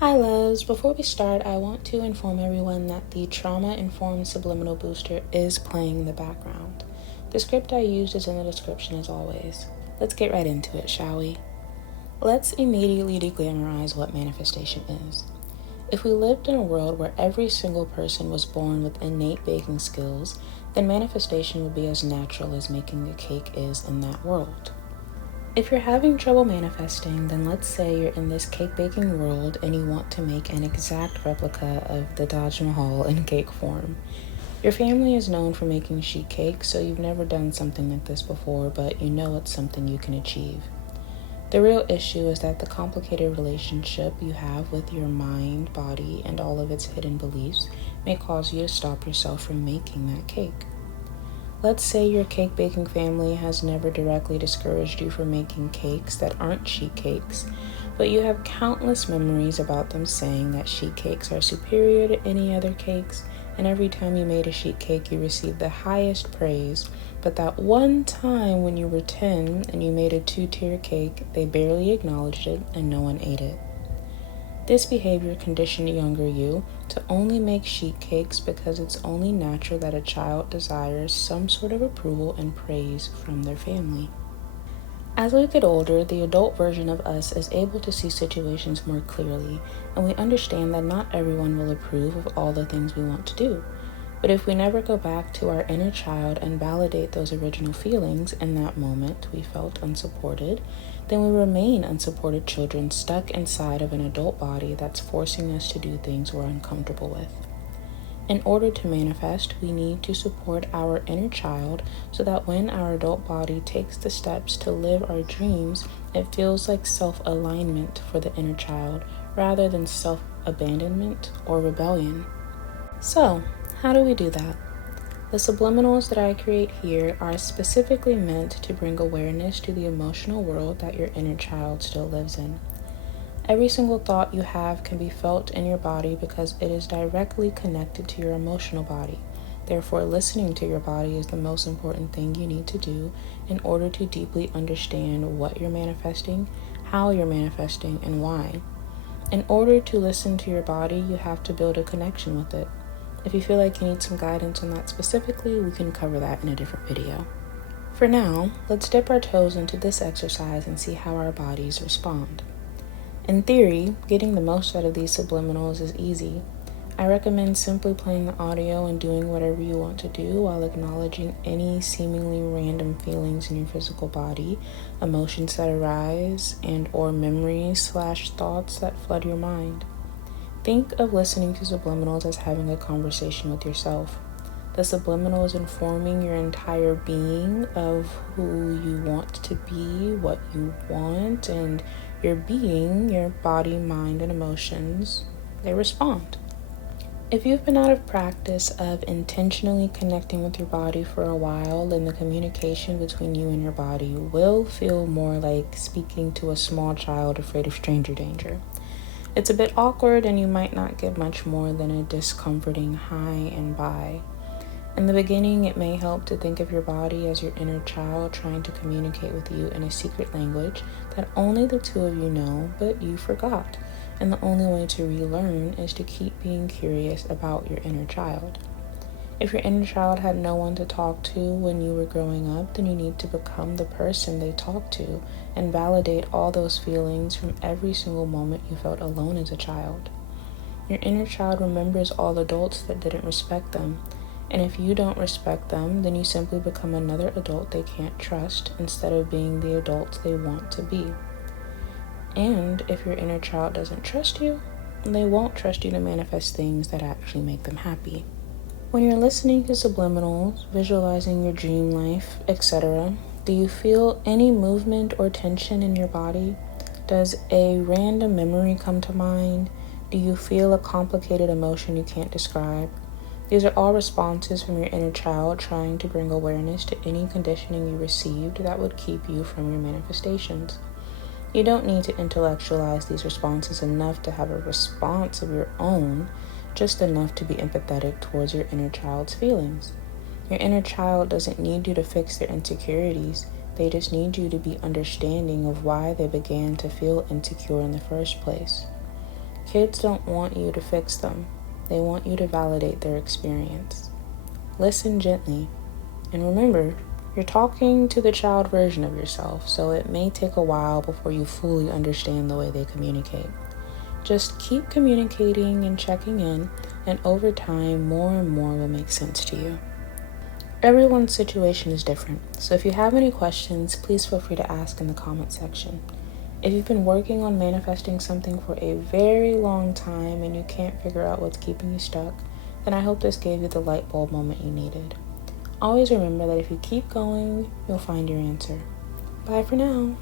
Hi loves, before we start, I want to inform everyone that the trauma-informed subliminal booster is playing in the background. The script I used is in the description as always. Let's get right into it, shall we? Let's immediately deglamorize what manifestation is. If we lived in a world where every single person was born with innate baking skills, then manifestation would be as natural as making a cake is in that world. If you're having trouble manifesting, then let's say you're in this cake baking world and you want to make an exact replica of the Taj Mahal in cake form. Your family is known for making sheet cakes, so you've never done something like this before, but you know it's something you can achieve. The real issue is that the complicated relationship you have with your mind, body, and all of its hidden beliefs may cause you to stop yourself from making that cake. Let's say your cake baking family has never directly discouraged you from making cakes that aren't sheet cakes, but you have countless memories about them saying that sheet cakes are superior to any other cakes, and every time you made a sheet cake you received the highest praise, but that one time when you were 10 and you made a 2-tier cake, they barely acknowledged it and no one ate it. This behavior conditioned younger you to only make sheet cakes because it's only natural that a child desires some sort of approval and praise from their family. As we get older, the adult version of us is able to see situations more clearly, and we understand that not everyone will approve of all the things we want to do. But if we never go back to our inner child and validate those original feelings in that moment we felt unsupported, then we remain unsupported children stuck inside of an adult body that's forcing us to do things we're uncomfortable with. In order to manifest, we need to support our inner child so that when our adult body takes the steps to live our dreams, it feels like self-alignment for the inner child rather than self-abandonment or rebellion. So, how do we do that? The subliminals that I create here are specifically meant to bring awareness to the emotional world that your inner child still lives in. Every single thought you have can be felt in your body because it is directly connected to your emotional body. Therefore, listening to your body is the most important thing you need to do in order to deeply understand what you're manifesting, how you're manifesting, and why. In order to listen to your body, you have to build a connection with it. If you feel like you need some guidance on that specifically, we can cover that in a different video. For now, let's dip our toes into this exercise and see how our bodies respond. In theory, getting the most out of these subliminals is easy. I recommend simply playing the audio and doing whatever you want to do while acknowledging any seemingly random feelings in your physical body, emotions that arise, and or memories/thoughts that flood your mind. Think of listening to subliminals as having a conversation with yourself. The subliminal is informing your entire being of who you want to be, what you want, and your being, your body, mind, and emotions, they respond. If you've been out of practice of intentionally connecting with your body for a while, then the communication between you and your body will feel more like speaking to a small child afraid of stranger danger. It's a bit awkward and you might not get much more than a discomforting hi and bye. In the beginning, it may help to think of your body as your inner child trying to communicate with you in a secret language that only the two of you know, but you forgot. And the only way to relearn is to keep being curious about your inner child. If your inner child had no one to talk to when you were growing up, then you need to become the person they talk to and validate all those feelings from every single moment you felt alone as a child. Your inner child remembers all adults that didn't respect them, and if you don't respect them, then you simply become another adult they can't trust instead of being the adults they want to be. And if your inner child doesn't trust you, they won't trust you to manifest things that actually make them happy. When you're listening to subliminals, visualizing your dream life, etc., do you feel any movement or tension in your body? Does a random memory come to mind? Do you feel a complicated emotion you can't describe? These are all responses from your inner child trying to bring awareness to any conditioning you received that would keep you from your manifestations. You don't need to intellectualize these responses enough to have a response of your own, just enough to be empathetic towards your inner child's feelings. Your inner child doesn't need you to fix their insecurities. They just need you to be understanding of why they began to feel insecure in the first place. Kids don't want you to fix them. They want you to validate their experience. Listen gently. And remember, you're talking to the child version of yourself, so it may take a while before you fully understand the way they communicate. Just keep communicating and checking in, and over time, more and more will make sense to you. Everyone's situation is different, so if you have any questions, please feel free to ask in the comment section. If you've been working on manifesting something for a very long time and you can't figure out what's keeping you stuck, then I hope this gave you the light bulb moment you needed. Always remember that if you keep going, you'll find your answer. Bye for now.